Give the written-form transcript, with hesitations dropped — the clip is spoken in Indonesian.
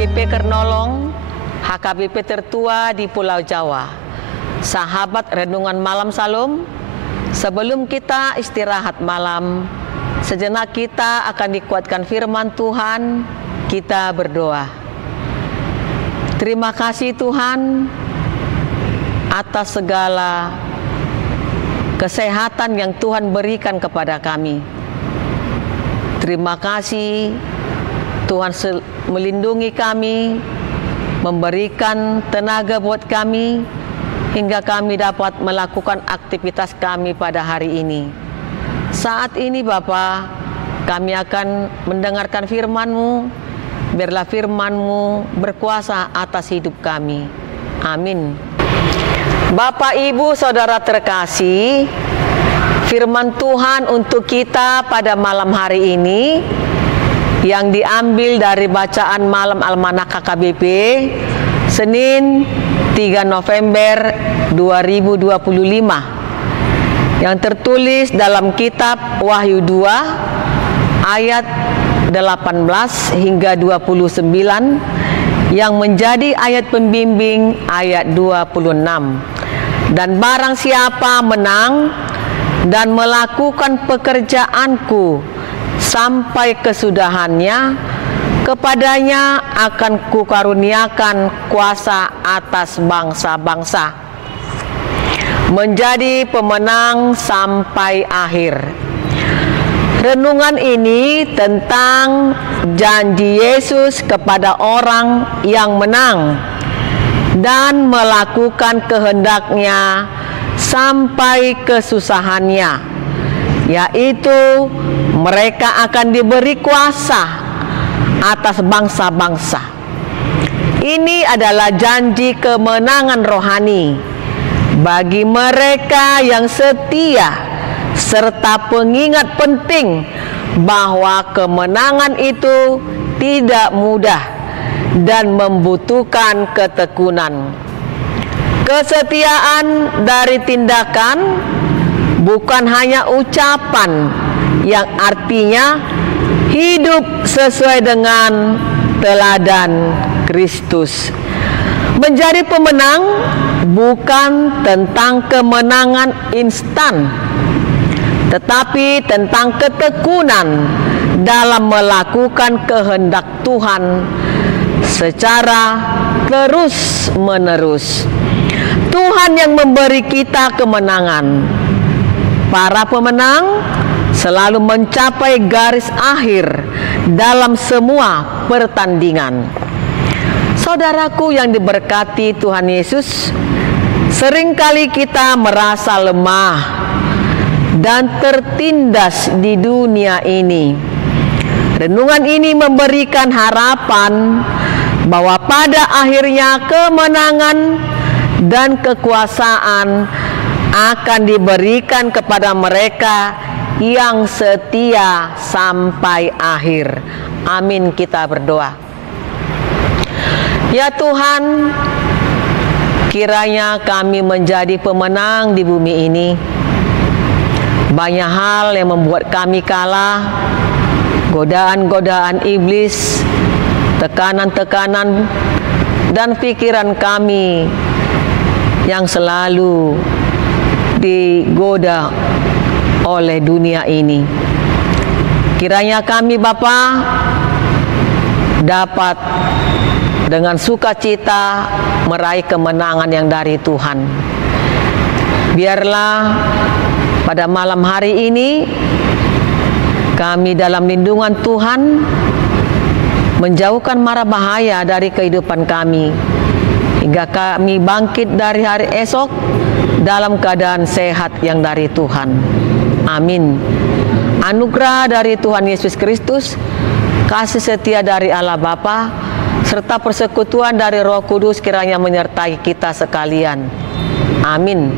HKBP Kernolong, HKBP tertua di Pulau Jawa. Sahabat Renungan Malam Salam, sebelum kita istirahat malam, sejenak kita akan dikuatkan firman Tuhan. Kita berdoa. Terima kasih Tuhan atas segala kesehatan yang Tuhan berikan kepada kami. Terima kasih Tuhan melindungi kami, memberikan tenaga buat kami, hingga kami dapat melakukan aktivitas kami pada hari ini. Saat ini Bapa, kami akan mendengarkan firman-Mu. Biarlah firman-Mu berkuasa atas hidup kami. Amin. Bapak, Ibu, Saudara terkasih, firman Tuhan untuk kita pada malam hari ini yang diambil dari bacaan malam Almanak HKBP Senin 3 November 2025 yang tertulis dalam kitab Wahyu 2 ayat 18 hingga 29 yang menjadi ayat pembimbing ayat 26. Dan barang siapa menang dan melakukan pekerjaanku sampai kesudahannya, kepadanya akan kukaruniakan kuasa atas bangsa-bangsa, menjadi pemenang sampai akhir. Renungan ini tentang janji Yesus kepada orang yang menang dan melakukan kehendaknya sampai kesusahannya, yaitu mereka akan diberi kuasa atas bangsa-bangsa. Ini adalah janji kemenangan rohani bagi mereka yang setia, serta pengingat penting bahwa kemenangan itu tidak mudah dan membutuhkan ketekunan. Kesetiaan dari tindakan, bukan hanya ucapan yang artinya hidup sesuai dengan teladan Kristus. Menjadi pemenang bukan tentang kemenangan instan, tetapi tentang ketekunan dalam melakukan kehendak Tuhan secara terus-menerus. Tuhan yang memberi kita kemenangan. Para pemenang selalu mencapai garis akhir dalam semua pertandingan. Saudaraku yang diberkati Tuhan Yesus, seringkali kita merasa lemah dan tertindas di dunia ini. Renungan ini memberikan harapan bahwa pada akhirnya kemenangan dan kekuasaan akan diberikan kepada mereka yang setia sampai akhir. Amin, kita berdoa. Ya Tuhan, kiranya kami menjadi pemenang di bumi ini. Banyak hal yang membuat kami kalah, godaan-godaan iblis, tekanan-tekanan, dan pikiran kami yang selalu digoda oleh dunia ini. Kiranya kami Bapa dapat dengan sukacita meraih kemenangan yang dari Tuhan. Biarlah pada malam hari ini kami dalam lindungan Tuhan menjauhkan mara bahaya dari kehidupan kami, hingga kami bangkit dari hari esok dalam keadaan sehat yang dari Tuhan. Amin. Anugerah dari Tuhan Yesus Kristus, kasih setia dari Allah Bapa, serta persekutuan dari Roh Kudus kiranya menyertai kita sekalian. Amin.